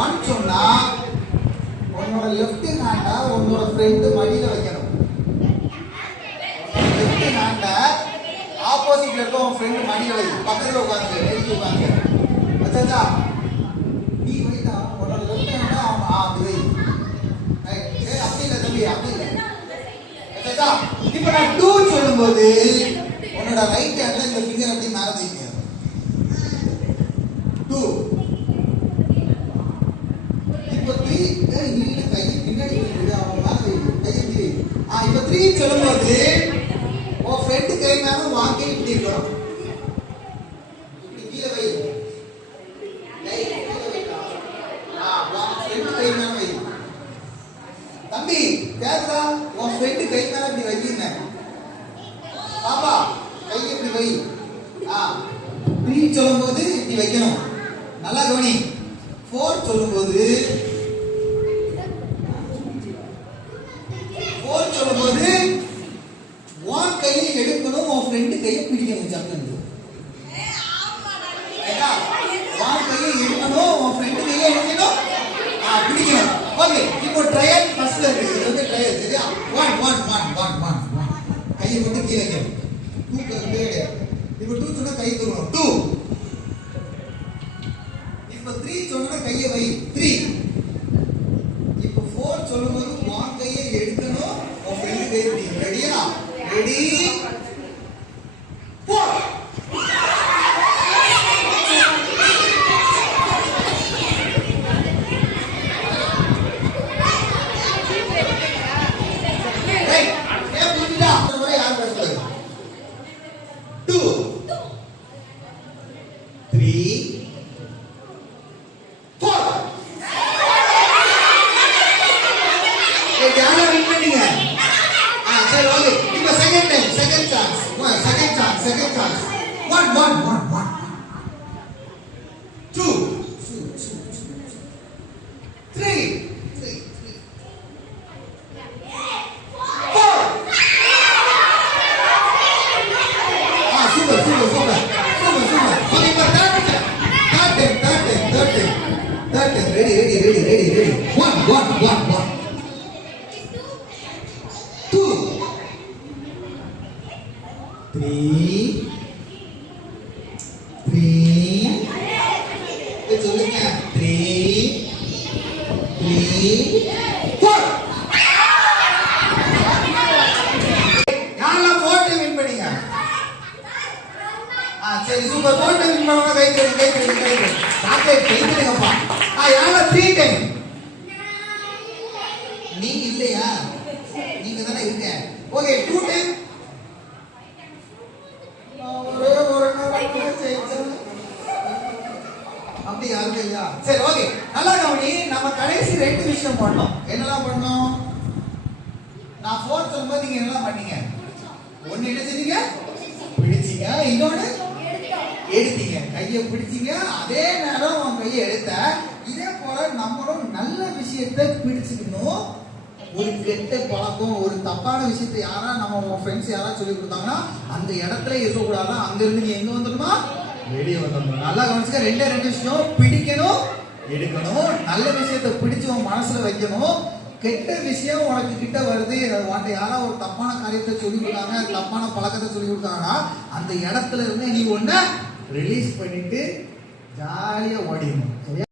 One சொன்னா உன்னோட left ஹேண்ட உன்னோட ஃப்ரெண்டு மடியில வைக்கணும். லெஃப்ட் ஹேண்ட ஆப்போசிட்ல இருக்க உன் ஃப்ரெண்டு மடியில வை. பக்கத்துல உட்காந்து நெருக்கி உட்காந்து வச்சாச்சா? நீ வைத்தா உன்னோட லெஃப்ட் ஹேண்ட அவன் ஆ அப்படி வை. அப்படி இல்லை தம்பி அப்படி இல்லை. வச்சாச்சா? இப்போ நான் டூ சொல்லும்போது உன்னோட ரைட் ஹேண்டில் இந்த ஃபிங்கர் அப்படி மேல வைக்க டூ இப்போ த்ரீ நீங்க கை பின்னாடி வைக்கிறது அவன் மேல வை கை இப்படி வை ஆ இப்போ த்ரீ சொல்லும்போது உன் ஃப்ரெண்டு கை மேல வாங்கி இப்படி இருக்கணும். இப்படி கீழே வை. கை ஆ ஃப்ரெண்டு மேல வை. தம்பி கேக்குதா? உன் ஃப்ரெண்டு கை மேல இப்படி வைக்கிறேன் பாப்பா கை இப்படி வை. ஆ த்ரீ சொல்லும்போது இப்படி வைக்கணும். நல்லா கவனி. ஃபோர் சொல்லும்போது ஃபோர் சொல்லும்போது உன் கையை எடுக்கணும் உன் ஃப்ரெண்டு உன் கையை எடுக்கணும் உன் ஃப்ரெண்டு கையை எடுக்கணும் ஆ பிடிக்கணும். ஓகே இப்போ ட்ரையல் ஃபர்ஸ்ட்ல இருக்கு. இது வந்து ட்ரையல் சரியா? One one one one one one கையை மட்டும் கீழே வைக்கணும். டூ கிடையாது. இப்போ டூ சொன்னா கை தருவோம் டூ இப்போ த்ரீ சொன்னா கையை வை. த்ரீ இப்போ ஃபோர் சொல்லும்போது உன் கையை எடுக்கணும். உன் ஃப்ரெண்டு கையை பிடிக்கணும். ரெடியா ரெடி ஃபோர் ரைட் ஏ புரியுதா அந்த முறை யார் பேசுறது டூ த்ரீ ஃபோர் யாரா வின் பண்ணீங்க ஆ சரி ஓகே இப்போ second time second chance second chance second chance one one one one two three three four Ah, super, super, super. Super, super. Okay, but third time. Third time, third time, third time. Third time. Ready, ready, ready. One, one, one, one. Two. Three. Three. It's a look at Three. Three. Four. யாரெல்லாம் four time பண்ணீங்க? சரி super four time win பண்ணவங்க கை தருங்க கை chocolate கை I ஆ a three time நீங்க இல்லையா? நீங்க தானே இருக்க. ஓகே டூ டைம் ஒரே ஒரு நாள் அப்படி யாருமே இல்லையா சரி ஓகே நல்லா கவனி நம்ம கடைசி ரெண்டு விஷயம் பண்ணோம். என்னெல்லாம் பண்ணோம்? நான் ஃபோர் சொல்லும்போது நீங்க என்னெல்லாம் பண்ணீங்க? ஒன்னு என்ன செஞ்சீங்க பிடிச்சீங்க. இன்னொன்னு? எடுத்தீங்க. கையை பிடிச்சீங்க. அதே நேரம் உன் கையை எடுத்த இதே போல நம்மளும் நல்ல விஷயத்தை பிடிச்சுக்கணும். ஒரு கெட்ட பழக்கம் ஒரு தப்பான விஷயத்தை யாரா நம்ம உன் ஃப்ரெண்ட்ஸ் யாரா சொல்லி கொடுத்தாங்கன்னா அந்த இடத்துல இருக்கக்கூடாது? அங்க இருந்து நீ எங்க வந்துடுமா வெளியே வந்துடணும். நல்லா கவனிச்சுக்க ரெண்டே ரெண்டு விஷயம். பிடிக்கணும் எடுக்கணும். நல்ல விஷயத்தை பிடிச்சு உன் மனசுல வைக்கணும். கெட்ட விஷயம் உனக்கு கிட்ட வருது. உன்ட்ட யாரா ஒரு தப்பான காரியத்தை சொல்லி கொடுத்தாங்க தப்பான பழக்கத்தை சொல்லி கொடுத்தாங்கன்னா அந்த இடத்துல இருந்து நீ ஒன்ன ரிலீஸ் பண்ணிட்டு ஜாலியா ஓடிடணும். சரியா?